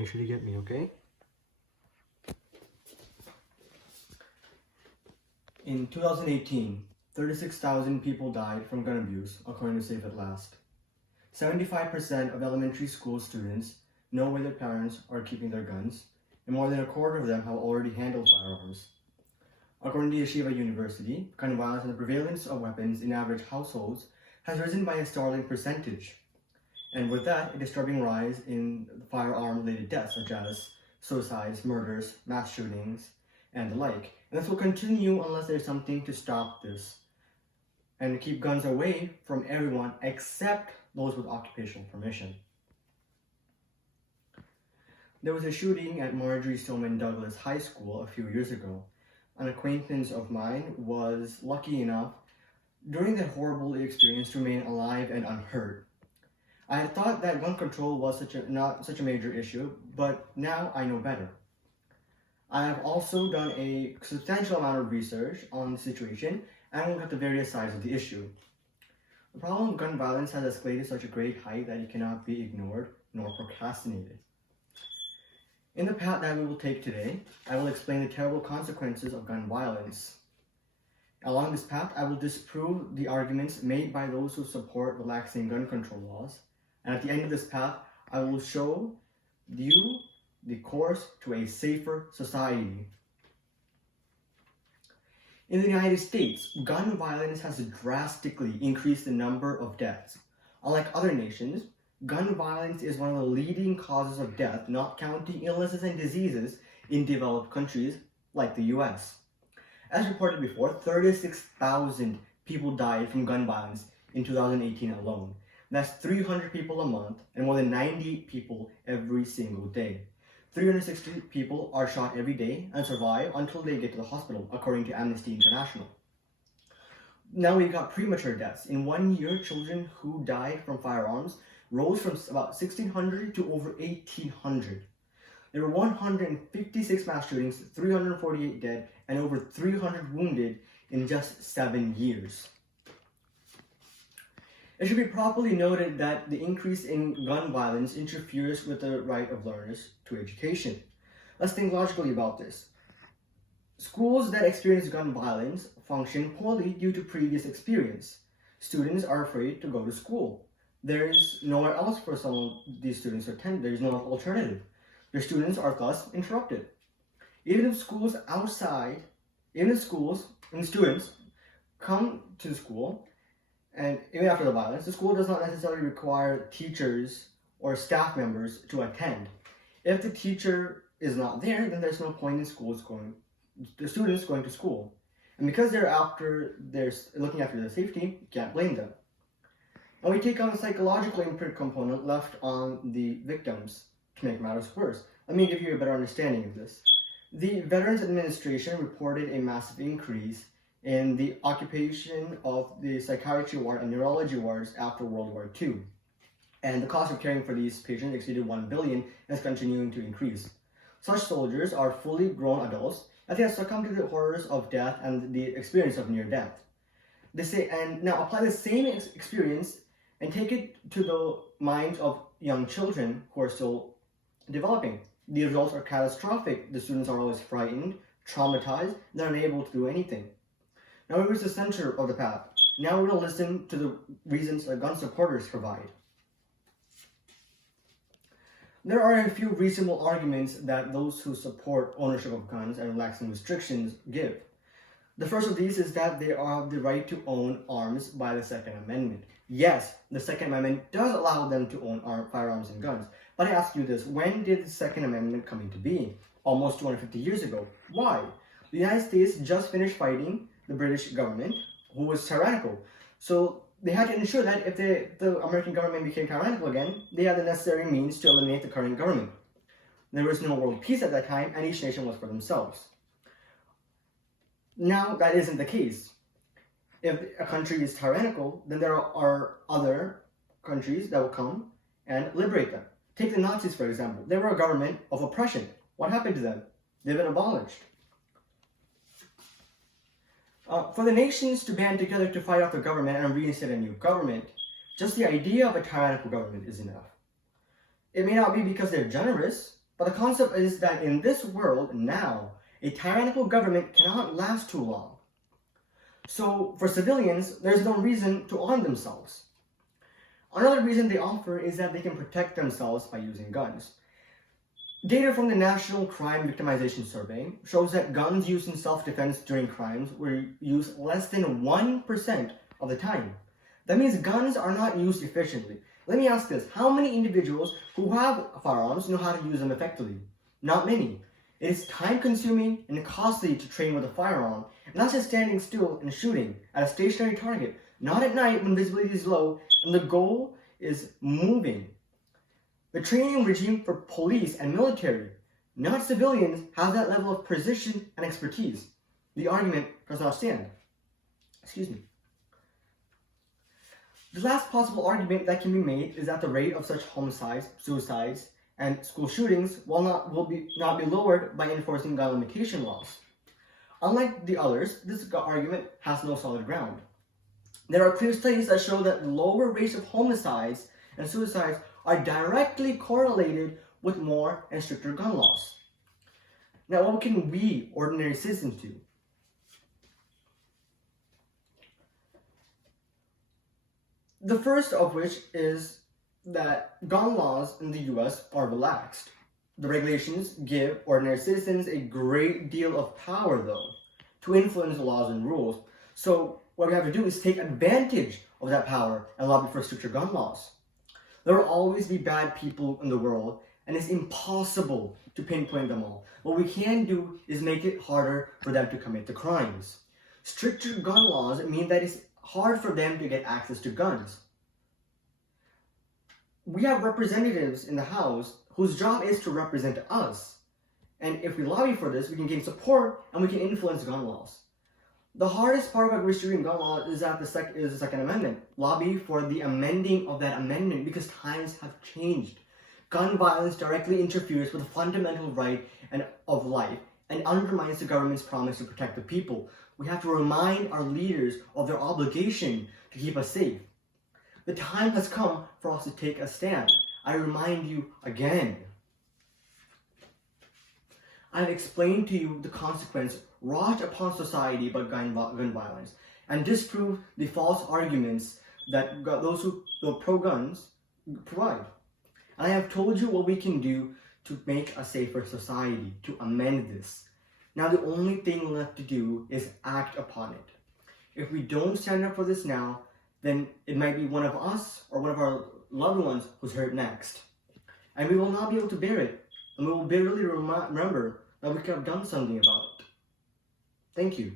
make sure to get me, okay? In 2018, 36,000 people died from gun abuse, according to Safe at Last. 75% of elementary school students know where their parents are keeping their guns, and more than a quarter of them have already handled firearms. According to Yeshiva University, gun violence and the prevalence of weapons in average households has risen by a startling percentage. And with that, a disturbing rise in firearm-related deaths such as suicides, murders, mass shootings, and the like. And this will continue unless there's something to stop this and keep guns away from everyone except those with occupational permission. There was a shooting at Marjorie Stoneman Douglas High School a few years ago. An acquaintance of mine was lucky enough during that horrible experience to remain alive and unhurt. I had thought that gun control was not such a major issue, but now I know better. I have also done a substantial amount of research on the situation and looked at the various sides of the issue. The problem of gun violence has escalated to such a great height that it cannot be ignored nor procrastinated. In the path that we will take today, I will explain the terrible consequences of gun violence. Along this path, I will disprove the arguments made by those who support relaxing gun control laws. And at the end of this path, I will show you the course to a safer society. In the United States, gun violence has drastically increased the number of deaths. Unlike other nations, gun violence is one of the leading causes of death, not counting illnesses and diseases in developed countries like the US. As reported before, 36,000 people died from gun violence in 2018 alone. That's 300 people a month and more than 90 people every single day. 360 people are shot every day and survive until they get to the hospital, according to Amnesty International. Now we've got premature deaths. In 1 year, children who died from firearms rose from about 1,600 to over 1,800. There were 156 mass shootings, 348 dead, and over 300 wounded in just 7 years. It should be properly noted that the increase in gun violence interferes with the right of learners to education. Let's think logically about this. Schools that experience gun violence function poorly due to previous experience. Students are afraid to go to school. There is nowhere else for some of these students to attend. There is no alternative. Their students are thus interrupted. Even if students come to school, and even after the violence, the school does not necessarily require teachers or staff members to attend. If the teacher is not there, then there's no point in the students going to school. And because they're looking after their safety, you can't blame them. And we take on the psychological imprint component left on the victims to make matters worse. Let me give you a better understanding of this. The Veterans Administration reported a massive increase in the occupation of the psychiatry ward and neurology wards after World War II. And the cost of caring for these patients exceeded $1 billion and is continuing to increase. Such soldiers are fully grown adults and they have succumbed to the horrors of death and the experience of near death. And now apply the same experience and take it to the minds of young children who are still developing. The results are catastrophic. The students are always frightened, traumatized, they're unable to do anything. Now we reach the center of the path. Now we're going to listen to the reasons that gun supporters provide. There are a few reasonable arguments that those who support ownership of guns and relaxing restrictions give. The first of these is that they have the right to own arms by the Second Amendment. Yes, the Second Amendment does allow them to own firearms and guns. But I ask you this, when did the Second Amendment come into being? Almost 250 years ago. Why? The United States just finished fighting the British government, who was tyrannical. So they had to ensure that if the American government became tyrannical again, they had the necessary means to eliminate the current government. There was no world peace at that time, and each nation was for themselves. Now that isn't the case. If a country is tyrannical, then there are other countries that will come and liberate them. Take the Nazis, for example. They were a government of oppression. What happened to them? They've been abolished. For the nations to band together to fight off the government and reinstate a new government, just the idea of a tyrannical government is enough. It may not be because they're generous, But the concept is that in this world now, a tyrannical government cannot last too long. So for civilians, there's no reason to arm themselves. Another reason they offer is that they can protect themselves by using guns. Data from the National Crime Victimization Survey shows that guns used in self-defense during crimes were used less than 1% of the time. That means guns are not used efficiently. Let me ask this, how many individuals who have firearms know how to use them effectively? Not many. It is time-consuming and costly to train with a firearm, and that's just standing still and shooting at a stationary target, not at night when visibility is low and the goal is moving. The training regime for police and military, not civilians, has that level of precision and expertise. The argument does not stand. Excuse me. The last possible argument that can be made is that the rate of such homicides, suicides, and school shootings will not be lowered by enforcing gun limitation laws. Unlike the others, this argument has no solid ground. There are clear studies that show that lower rates of homicides and suicides are directly correlated with more and stricter gun laws. Now, what can we, ordinary citizens, do? The first of which is that gun laws in the US are relaxed. The regulations give ordinary citizens a great deal of power, though, to influence the laws and rules. So what we have to do is take advantage of that power and lobby for stricter gun laws. There will always be bad people in the world, and it's impossible to pinpoint them all. What we can do is make it harder for them to commit the crimes. Stricter gun laws mean that it's hard for them to get access to guns. We have representatives in the House whose job is to represent us. And if we lobby for this, we can gain support and we can influence gun laws. The hardest part about restricting gun law is the Second Amendment. Lobby for the amending of that amendment because times have changed. Gun violence directly interferes with the fundamental right of life and undermines the government's promise to protect the people. We have to remind our leaders of their obligation to keep us safe. The time has come for us to take a stand. I remind you again. I have explained to you the consequence wrought upon society by gun violence and disprove the false arguments that those who are pro-guns provide. And I have told you what we can do to make a safer society, to amend this. Now the only thing left to do is act upon it. If we don't stand up for this now, then it might be one of us or one of our loved ones who's hurt next. And we will not be able to bear it. And we will bitterly remember that we could have done something about it. Thank you.